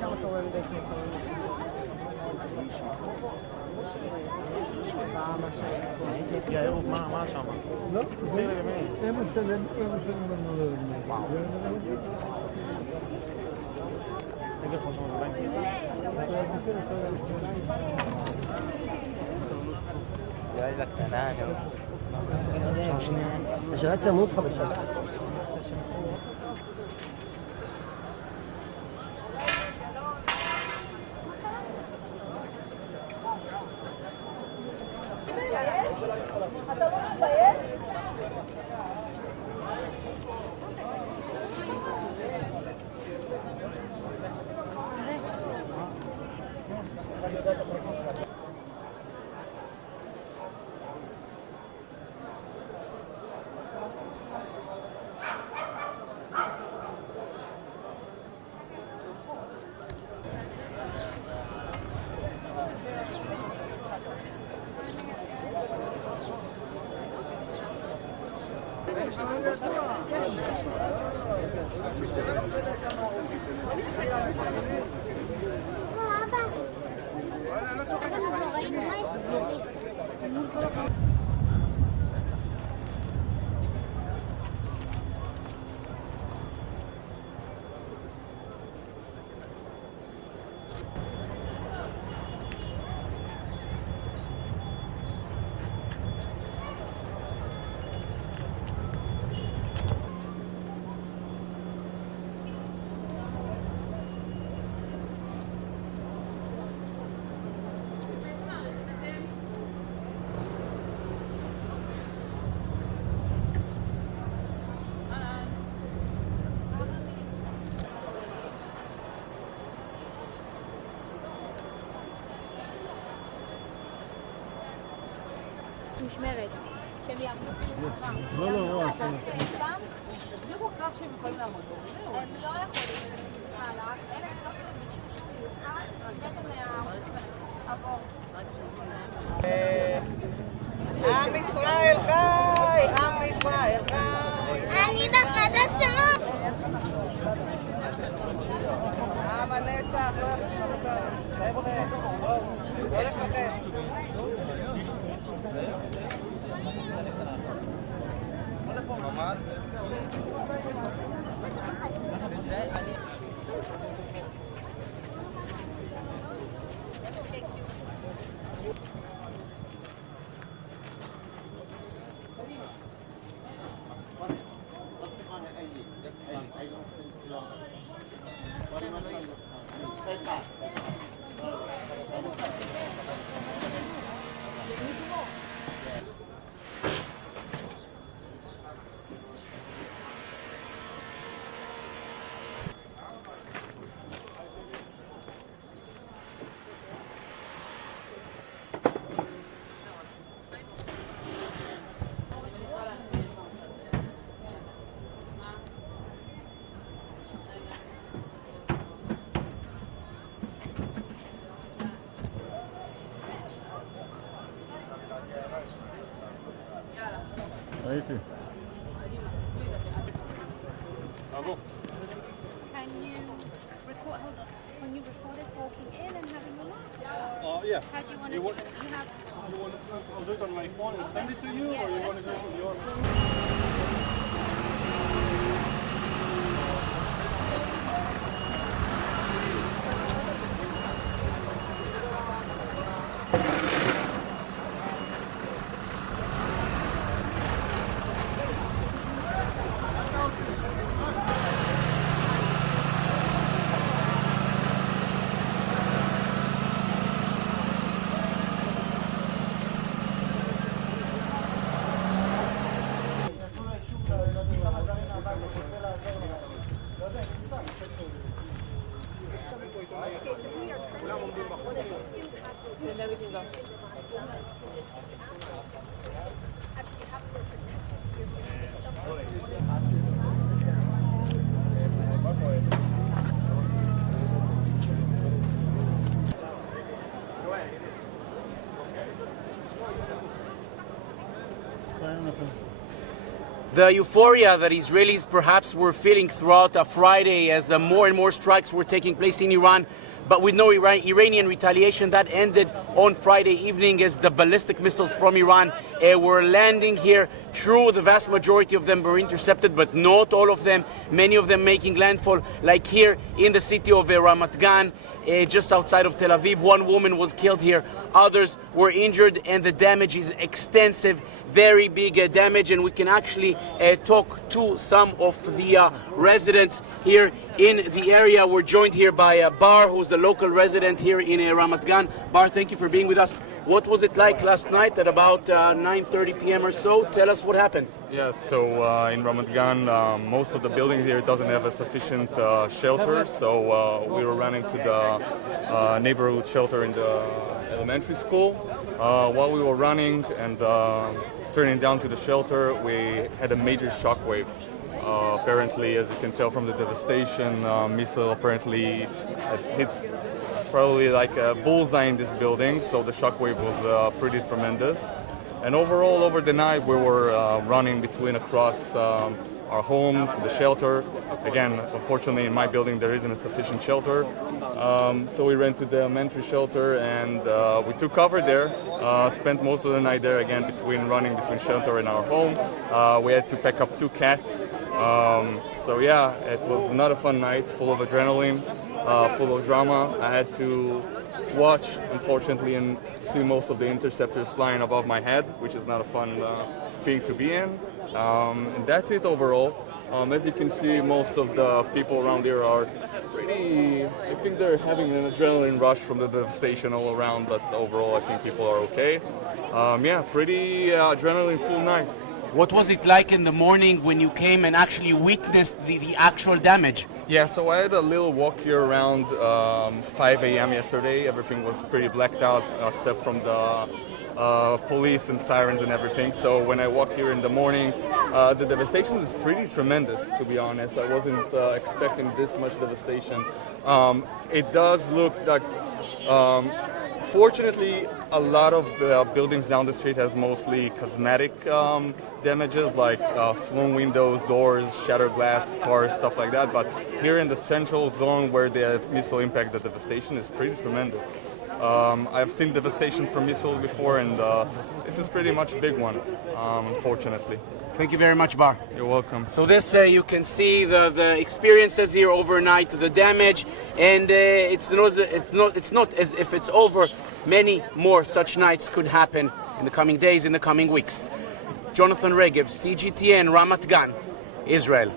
שם אתה רואה בדרך כלל. יערוב, מה שם? לא, הם משלם לנו. איזה חושבים, זה בנק ניצה? אולי בקטנה, נו. השאלה צמוד לך בשביל. משמרת, שהם יעמדו לא, בדיוק הקרב שהם יכולים לעמוד בו. הם לא יכולים, אלה לא ביקשו שהוא יוכל, נטו מהעבור. עם ישראל חי! עם ישראל חי! אני בחדשות! עם הנצח, לא יחשוב אותנו. חבר'ה, לא לפחד. ראיתי. Can you record, hold on, can you record us walking in and having a look? Yeah. How do you want to do it? You have... I'll do it on my phone and send it to you, Yeah, or you want to that's go to your... the euphoria that Israelis perhaps were feeling throughout Friday as more and more strikes were taking place in Iran, but with no Iranian retaliation. That ended on Friday evening as the ballistic missiles from Iran were landing here. True, the vast majority of them were intercepted, but not all of them. Many of them making landfall, like here in the city of Ramat Gan, just outside of Tel Aviv. One woman was killed here. Others were injured, and the damage is extensive, very big damage. And we can actually talk to some of the residents here in the area. We're joined here by Bar, who's a local resident here in Ramat Gan. Bar, thank you for being with us. What was it like last night at about 9:30 p.m. or so? Tell us what happened. Yes, so in Ramat Gan, most of the building here doesn't have a sufficient shelter, so we were running to the neighborhood shelter in the elementary school. While we were running and turning down to the shelter, we had a major shock wave. Apparently, as you can tell from the devastation, missile apparently had hit probably like a bullseye in this building, so the shockwave was pretty tremendous. And overall, over the night, we were running across our homes, the shelter. Again, unfortunately, in my building, there isn't a sufficient shelter. So we ran to the elementary shelter and we took cover there, spent most of the night there, again, running between shelter and our home. We had to pack up 2 cats. So yeah, it was not a fun night, full of adrenaline. Full of drama. I had to watch, unfortunately, and see most of the interceptors flying above my head, which is not a fun thing to be in. And that's it overall. As you can see, most of the people around here are pretty, I think they're having an adrenaline rush from the devastation all around, but overall I think people are okay. Yeah, pretty adrenaline-full night. What was it like in the morning when you came and actually witnessed the actual damage? Yeah, so I had a little walk here around 5 a.m. yesterday. Everything was pretty blacked out except from the police and sirens and everything. So when I walked here in the morning, the devastation is pretty tremendous, to be honest. I wasn't expecting this much devastation. It does look like, fortunately, a lot of the buildings down the street has mostly cosmetic damages, like flown windows, doors, shattered glass, cars, stuff like that. But here in the central zone where the missile impact, the devastation is pretty tremendous. I've seen devastation from missiles before, and this is pretty much a big one, unfortunately. Thank you very much, Bar. You're welcome. So this, you can see the experiences here overnight, the damage, and it's not as if it's over. Many more such nights could happen in the coming days, in the coming weeks. Jonathan Regev, CGTN, Ramat Gan, Israel.